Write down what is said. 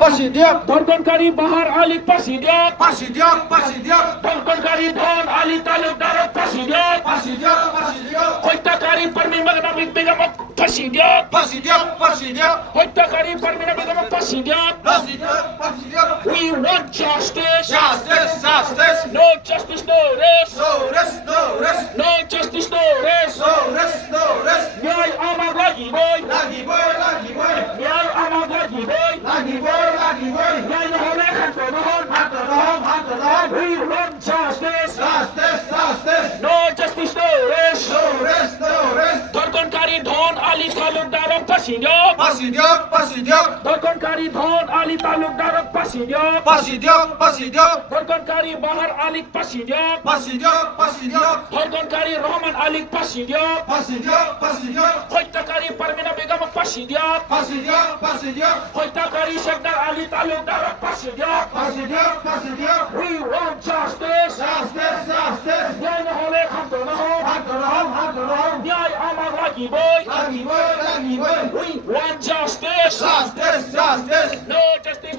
ফাঁসি দিয়ক, ধর্ষণকারী বাহার আলী ফাঁসি দিয়ক, ফাঁসি দিয়ক, ফাঁসি দিয়ক, ধর্ষণকারী ধন আলী তালুকদারক ফাঁসি দিয়ক, ফাঁসি দিয়ক, ফাঁসি দিয়ক, হত্যাকারী পারমিন বেগমক ফাঁসি দিয়ক, ফাঁসি দিয়ক, ফাঁসি দিয়ক, হত্যাকারী পারমিন বেগমক ফাঁসি দিয়ক। ফাঁসি দিয়ক, ফাঁসি দিয়ক। We want justice. Justice, justice, No justice, no rest. no rest, no rest, No justice, no rest. no rest, no rest. ন্যায় আমার লাগিবই, লাগিবই, লাগিবই, ন্যায় আমার লাগিবই, লাগিবই, লাগিবই। ন্যায় নহলে শান্ত নহল। হাত রহম, হাত রহম। We want justice. Justice, justice, No justice, no rest. no rest, no rest. ধর্ষণকারী ধন আলী তালুকদারক ফাঁসি দিয়ক, ফাঁসি দিয়ক, ফাঁসি দিয়ক, ধর্ষণকারী ধন আলী তালুকদারক ফাঁসি দিয়ক, ফাঁসি দিয়ক, ফাঁসি দিয়ক, ধর্ষণকারী বাহার আলী ফাঁসি দিয়ক, ফাঁসি দিয়ক, ফাঁসি দিয়ক, ধর্ষণকারী রহমান আলী ফাঁসি দিয়ক, ফাঁসি দিয়ক, ফাঁসি দিয়ক, হত্যাকারী পারমিনা বেগমক ফাঁসি দিয়ক, ফাঁসি দিয়ক, ফাঁসি দিয়ক, হত্যাকারী শেখদার আলী তালুকদারক ফাঁসি দিয়ক। ফাঁসি দিয়ক, ফাঁসি দিয়ক। We want justice. Justice, justice, ন্যায় নহলে শান্ত নহল। হাত রহম, হাত রহম। ন্যায় আমার লাগিবই। লাগিবই, লাগিবই। We want justice. Justice, justice, No justice,